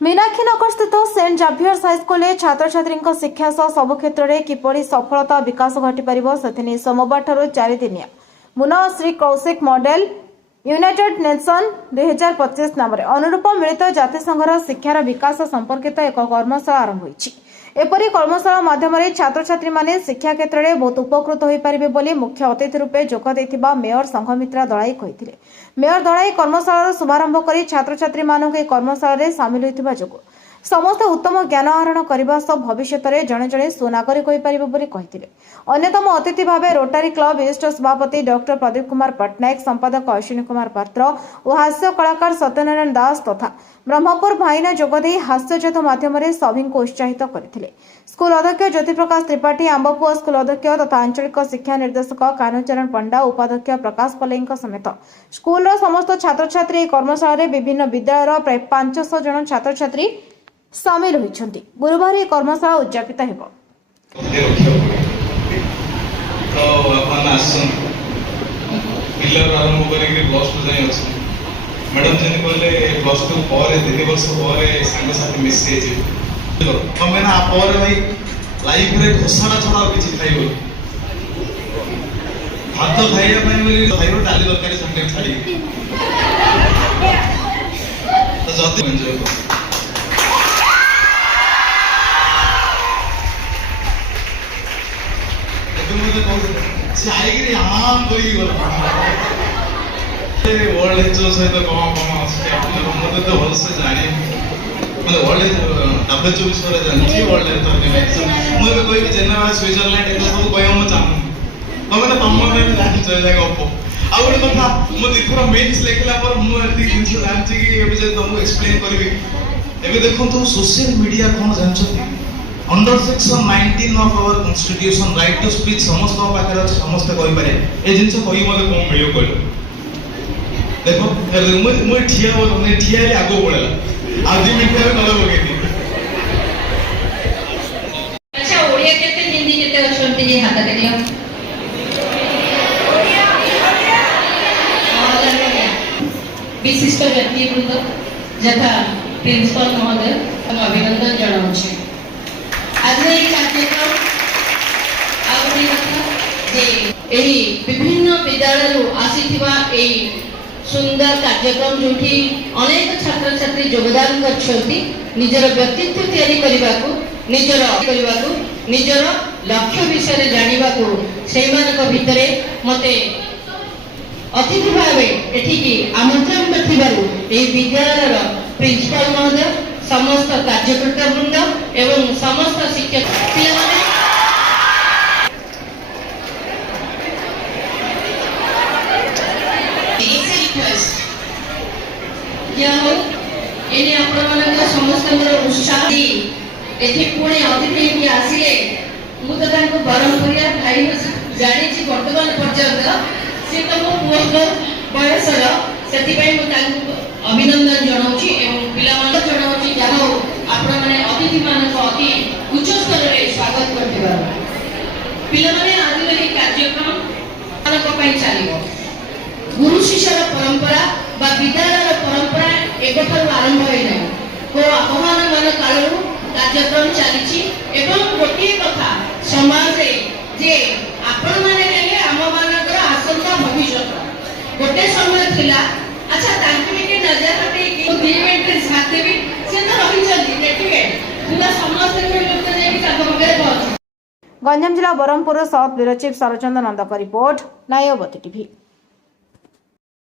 मीनाक्षीनगर स्थित Saint जाभियर्स high school छात्र छात्री शिक्षा सह सबु क्षेत्र में किपरि सफलता विकास घटी से सोमवार ठारू 4 दिनिया मुना Shri Kaushik model United nation 2025 नाम अनुरूप मिलित जातिसंघर शिक्षार विकास संपर्कित एक कर्मशाला आरंभ होईछि। एपरी कर्मशाला माध्यम छात्र छात्री माने शिक्षा क्षेत्र में बहुत उपकृत हो पारिबे बोली मुख्य अतिथि रूपे जोग देथिबा मेयर संघमित्रा दलाई कहिथिले। मेयर दलाई कर्मशालार शुभारंभ करी छात्र छात्री मानक ए कर्मशाला सामिल होइथिबा जोग समस्त उत्तम ज्ञान आहरण करने सह भविष्य में जड़े जड़े सुनागरिक हो पारिबे बोली कहिथिले। अन्यतम अतिथि भाव रोटारी क्लब विशिष्ट सभापति डॉक्टर प्रदीप कुमार पट्टनायक संपादक अश्विनी कुमार पात्र और हास्य कलाकार सत्यनारायण दास तथा ब्रह्मपुर भाईना जोगदे हास्यजोध माध्यम सभी को उत्साहित करथिले। स्कूल अध्यक्ष ज्योति प्रकाश त्रिपाठी आंबपुआ स्कूल अध्यक्ष तथा आंचलिक शिक्षा निर्देशक कान्हचरण पंडा उपाध्यक्ष प्रकाश पल्लई समेत स्कूल समस्त छात्र छात्री कर्मशाला विभिन्न विद्यालय प्राय 500 जन छात्र छात्री सामिल होइछन्ति। गुरुवार ये कर्मशाला उद्यापित हेबो। तो अपन आसन पिलर आरंभ करिके प्लस 2 जाय अछि मैडम जने कहले प्लस 2 पर 3 वर्ष पर संग साथी मिस जे हमें ना पर भाई लाइफ रे घोषणा छडा किछि खाइबो भात खाइया ପାଇଁ बोली खाइबो डाली दरकारी संगे छाडी तो जति एन्जॉय से आईगिरी आम कोई वर्ल्ड हिस्ट्री सहित कम आसुचे मत तो भलसे जानी मतलब वर्ल्ड WHO विषय जानछि वर्ल्ड हेल्थ ऑर्गेनाइजेशन मुझे कोई भी जेनेवा स्विट्जरलैंड ए सब कोइ हम चाहू तमे तम में जानि चले गप आ गोटे कथा मो दिथरा मेन्स लेखला पर मु एति जिंस जानछि कि एबे जे तुमको एक्सप्लेन करबी एबे देखो तो सोशल मीडिया कोन जानछथि under section 19 of our constitution right to speech समस्त पाखर समस्त कहि पारे ए जिंस कहि मले कोन मिलियो कहलो देखो मु ठिया रे आगो पड़ेला आज मिनिट रे कल बगेनी अच्छा ओडिया केते हिंदी केते अछंती जे हाथ देखियो विशिष्ट व्यक्ति वृंद जथा प्रिंसिपल महोदय हम अभिनंदन जणाउछि। आज ये कार्यक्रम आउरी कथा जे एही विभिन्न विद्यालय आसीथिबा एही सुंदर कार्यक्रम जोठी अनेक छात्र छात्री योगदान करछथि निजर व्यक्तित्व तैयारी करबाकू निजर लक्ष्य विषय जानिबाकू सेमानक भितरे मते अतिथि भावे एठिकी आमंत्रण करथिबारु एही विद्यालयर प्रिंसिपल महोदय समस्त कार्यकर्ता वृंद एवं समस्त शिक्षक पिलाने एने आपनका समस्त उत्साह एथि पुणे अतिथि की आसिले मु तो ताको बरमपुरिया भाई जानि छि वर्तमान पर्यंत से तो मो पुओ बयसर सेति पई मु ताको अभिनंदन जणाउछि एवं पिलामान जणाउछि जानो आपण माने अतिथि मानक अति उच्च स्तर रे स्वागत करथिबा पिला माने आदिवासी कार्यक्रम मानक पई चालिबो गुरु शिष्यर परंपरा बा विद्यालयर परंपरा एकठार आरंभ होई नै को अपमान मान कालरु कार्यक्रम चालिछि एवं गोटे कथा समाज रे जे आपण माने नेले हम मानकर आसंता भविष्य गोटे समय थिला अच्छा तांके के नजर हटे कि 2 मिनिट रे साथ देबी से तो रहि जल्दी देखिए पूरा समस्त के लोग जे कि ताको बगैर पहुंच गंजाम जिला बरमपुर साउथ ब्यूरो चीफ सरचंद नंद का रिपोर्ट नायवती टीवी।